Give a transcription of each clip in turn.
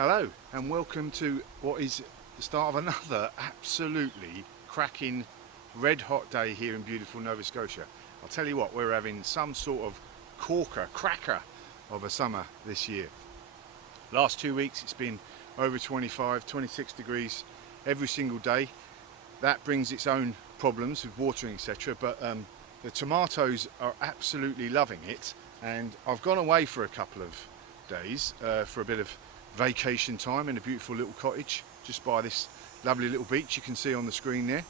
Hello and welcome to what is the start of another absolutely cracking red hot day here in beautiful Nova Scotia. I'll tell you what, we're having some sort of cracker of a summer this year. Last 2 weeks it's been over 25, 26 degrees every single day. That brings its own problems with watering, etc. But the tomatoes are absolutely loving it, and I've gone away for a couple of days for a bit of vacation time in a beautiful little cottage just by this lovely little beach you can see on the screen there.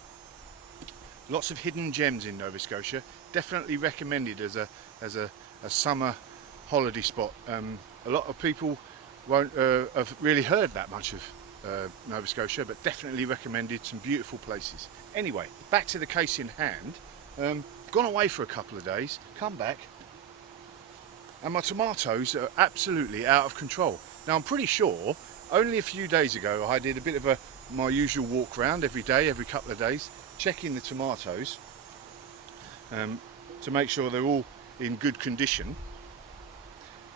Lots of hidden gems in Nova Scotia, definitely recommended as a summer holiday spot. A lot of people won't have really heard that much of Nova Scotia, but definitely recommended. Some beautiful places. Anyway, back to the case in hand. Gone away for a couple of days, come back, and my tomatoes are absolutely out of control. Now I'm pretty sure only a few days ago I did a bit of my usual walk round every day, every couple of days, checking the tomatoes to make sure they're all in good condition.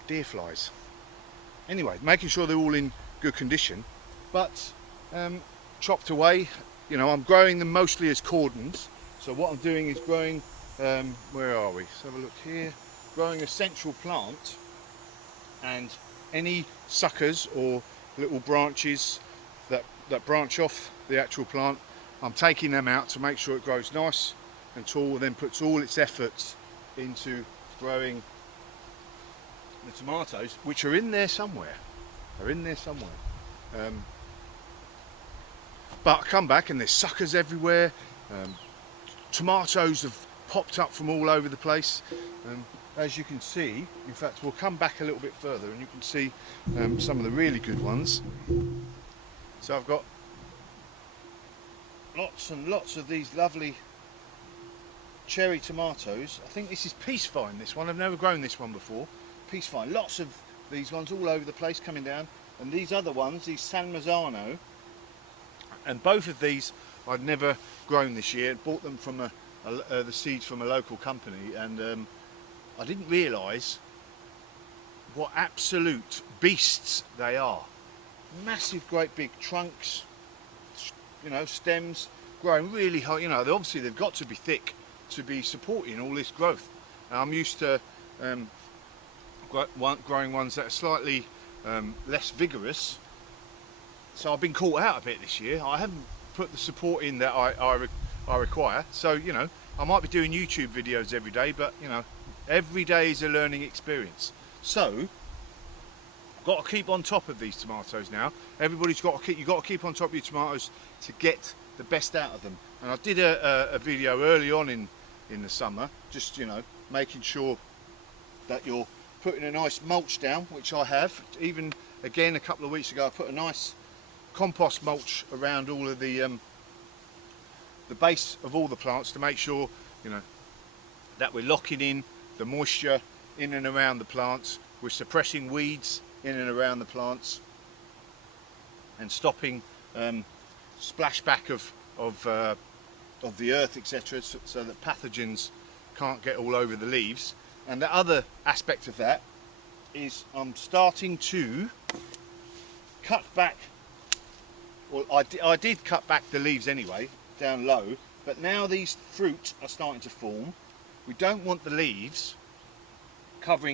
Deer flies. Anyway, making sure they're all in good condition, but chopped away. You know, I'm growing them mostly as cordons. So what I'm doing is growing, where are we? Let's have a look here. Growing a central plant, and any suckers or little branches that branch off the actual plant, I'm taking them out to make sure it grows nice and tall, then puts all its efforts into growing the tomatoes, which are in there somewhere. They're in there somewhere. But I come back and there's suckers everywhere. Tomatoes have popped up from all over the place. As you can see, in fact we'll come back a little bit further and you can see some of the really good ones. So I've got lots and lots of these lovely cherry tomatoes. I think this is Peace Vine, this one. I've never grown this one before. Peace Vine, lots of these ones all over the place coming down. And these other ones, these San Marzano, and both of these I'd never grown this year. Bought them from the seeds from a local company, and I didn't realise what absolute beasts they are. Massive, great big trunks, you know, stems growing really high. You know, obviously they've got to be thick to be supporting all this growth. And I'm used to growing ones that are slightly less vigorous. So I've been caught out a bit this year. I haven't put the support in that I require. So, you know, I might be doing YouTube videos every day, but, you know, every day is a learning experience. So, got to keep on top of these tomatoes now. Everybody's got to keep, you've got to keep on top of your tomatoes to get the best out of them. And I did a video early on in the summer, just, you know, making sure that you're putting a nice mulch down, which I have. Even again a couple of weeks ago I put a nice compost mulch around all of the base of all the plants to make sure, you know, that we're locking in the moisture in and around the plants. We're suppressing weeds in and around the plants and stopping splashback of the earth, etc., so that pathogens can't get all over the leaves. And the other aspect of that is I'm starting to cut back. Well, I did cut back the leaves anyway, down low, but now these fruit are starting to form. We don't want the leaves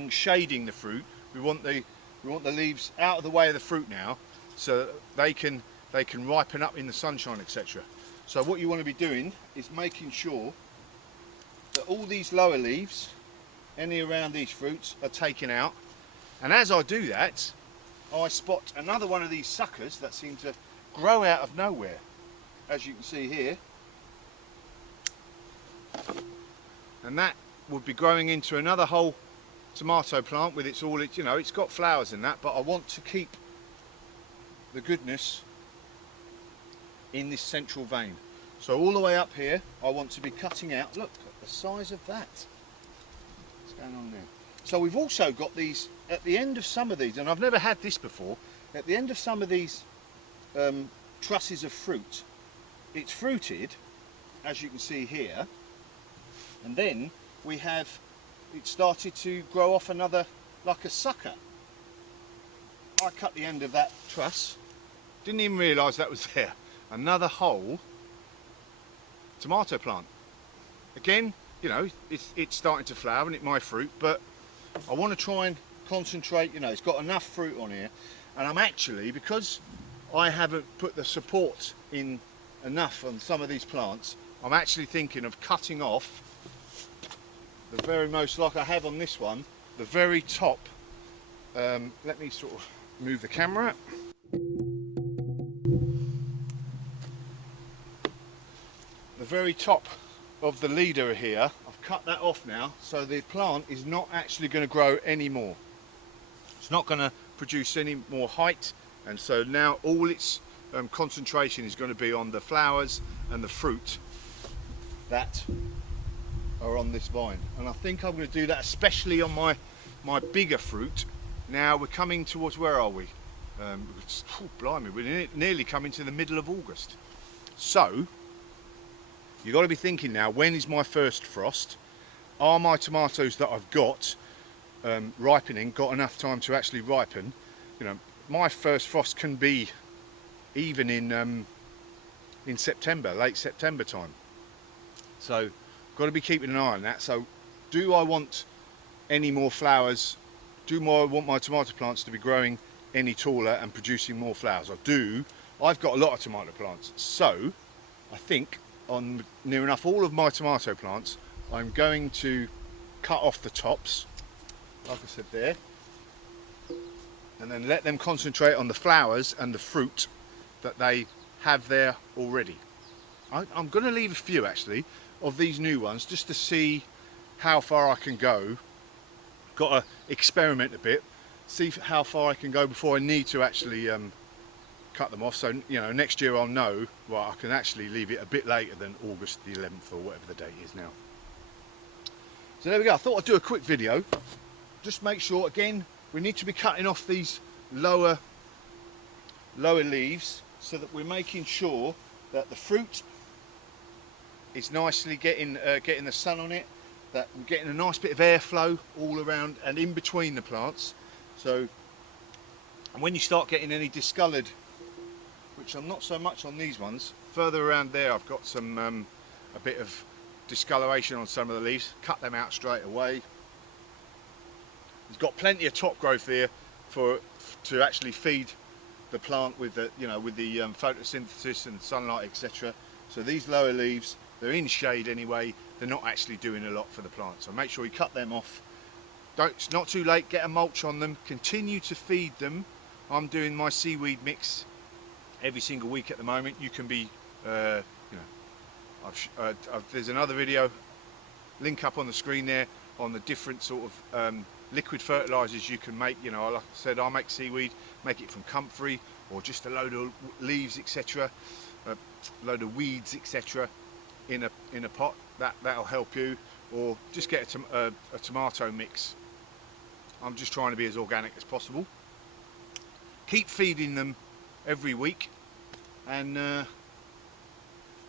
shading the fruit. We want the leaves out of the way of the fruit now, so they can ripen up in the sunshine, etc. So what you want to be doing is making sure that all these lower leaves, any around these fruits, are taken out. And as I do that, I spot another one of these suckers that seem to grow out of nowhere, as you can see here. And that would be growing into another whole tomato plant with its all, you know, it's got flowers in that, but I want to keep the goodness in this central vein. So all the way up here I want to be cutting out. Look at the size of that. What's going on there? So we've also got these at the end of some of these, and I've never had this before, at the end of some of these trusses of fruit, it's fruited, as you can see here, and then we have it started to grow off another, like a sucker. I cut the end of that truss, didn't even realise that was there. Another whole tomato plant. Again, you know, it's starting to flower and it might fruit, but I want to try and concentrate, you know, it's got enough fruit on here, and I'm actually, because I haven't put the support in enough on some of these plants, I'm actually thinking of cutting off the very most, like I have on this one, the very top. Let me sort of move the camera. The very top of the leader here, I've cut that off now, so the plant is not actually going to grow anymore. It's not going to produce any more height, and so now all its concentration is going to be on the flowers and the fruit that are on this vine. And I think I'm going to do that especially on my bigger fruit. Now we're coming towards, where are we? Oh, blimey, we're nearly coming to the middle of August. So you've got to be thinking now, when is my first frost? Are my tomatoes that I've got ripening got enough time to actually ripen? You know, my first frost can be even in September, late September time. So got to be keeping an eye on that. So do I want any more flowers? Do I want my tomato plants to be growing any taller and producing more flowers? I do. I've got a lot of tomato plants, so I think on near enough all of my tomato plants I'm going to cut off the tops, like I said there, and then let them concentrate on the flowers and the fruit that they have there already. I'm going to leave a few actually of these new ones just to see how far I can go. Got to experiment a bit, see how far I can go before I need to actually cut them off. So, you know, next year I'll know, well, I can actually leave it a bit later than August the 11th or whatever the date is now. So there we go. I thought I'd do a quick video. Just make sure, again, we need to be cutting off these lower leaves so that we're making sure that the fruit is nicely getting the sun on it, that we're getting a nice bit of airflow all around and in between the plants. So, and when you start getting any discoloured, which I'm not so much on these ones, further around there I've got some a bit of discoloration on some of the leaves, cut them out straight away. It's got plenty of top growth here to actually feed the plant with the, you know, with the photosynthesis and sunlight, etc. So these lower leaves, they're in shade anyway, they're not actually doing a lot for the plant, so make sure you cut them off. It's not too late, get a mulch on them, continue to feed them. I'm doing my seaweed mix every single week at the moment. You can be, you know, there's another video, link up on the screen there, on the different sort of liquid fertilizers you can make. You know, like I said, I make seaweed, make it from comfrey or just a load of leaves, etc., a load of weeds, etc., in a pot. That'll help you, or just get a tomato mix. I'm just trying to be as organic as possible. Keep feeding them every week, and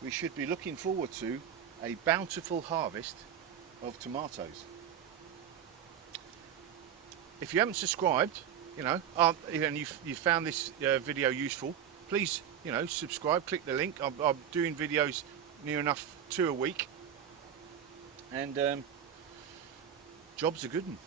we should be looking forward to a bountiful harvest of tomatoes. If you haven't subscribed, you know, and you found this video useful, please, you know, subscribe, click the link. I'm doing videos near enough 2 a week, and job's a good one.